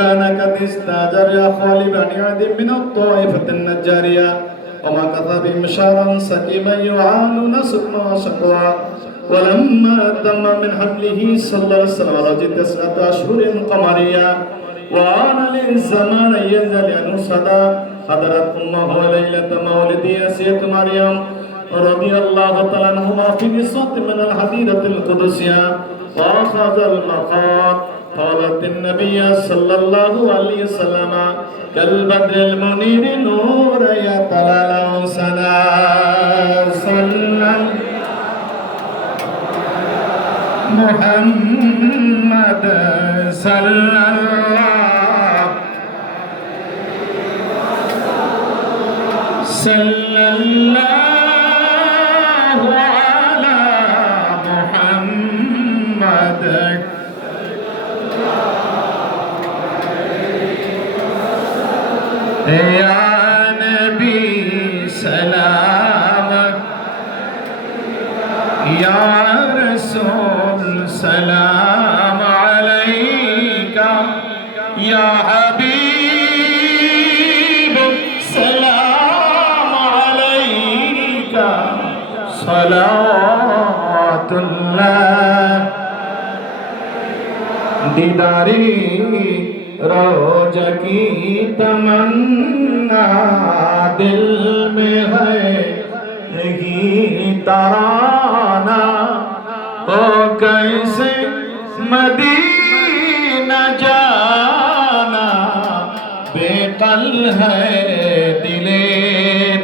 كان قد استاجر يا خالي بن عاد من الطائفة النجارية ومكث بهم شهرا سقيما يعانون سقما وشقوا ولما تم من حمله صلى الله عليه وسلم رجل تسعة أشهر قمرية وآن للزمان ينزل عنه صدى حضرت أمه ليلة مولد ياسية مريم رضي الله تعالى عنهما في نصة من الحديدة القدسية وأخذ المقام. قالت النبي صلى الله عليه وسلم كالبدر المنير نور يتلالى سنا صلى محمد صلى الله صلى الله يا نبي سلامك يا رسول سلام عليك يا حبيب سلام عليك صلوات الله ديداري रोज की तमन्ना दिल में है यही तराना। ओ कैसे मदीना जाना, बेकल है दिले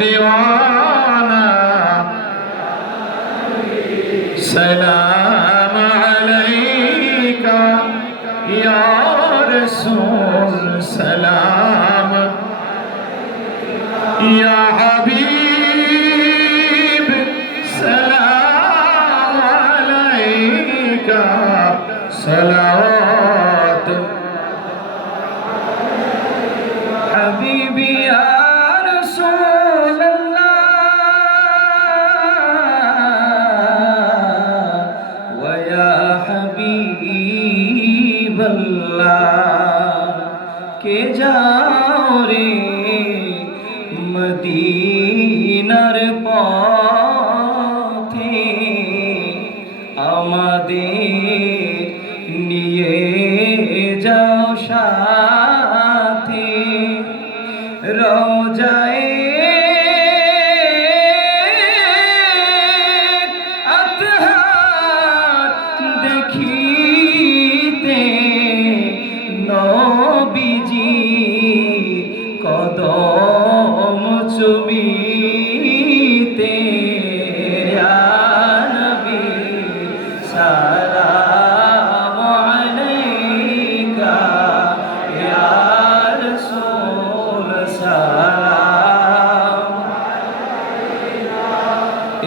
दीवाना। सलाम अलैका या رسول سلام يا حبيب سلام عليك سلام কে যাও রে? মদিনার পথে আমাদের নিয়ে যাও সাথে।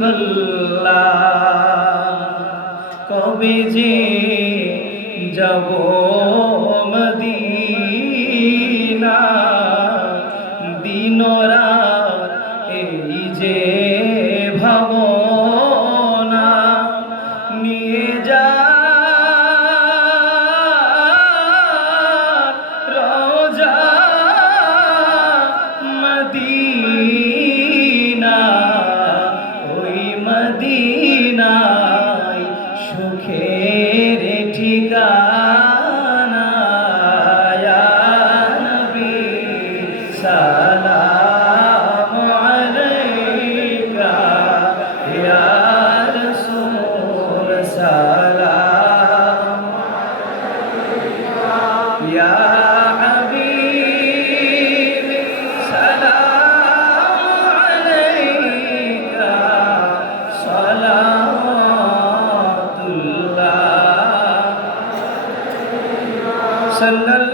ভাল্লা কবি যে যাব মদিনা? দিনরা এই যে ভাবনা নিয়ে যা। রোজা মদিনা। صلوات الله صلى الله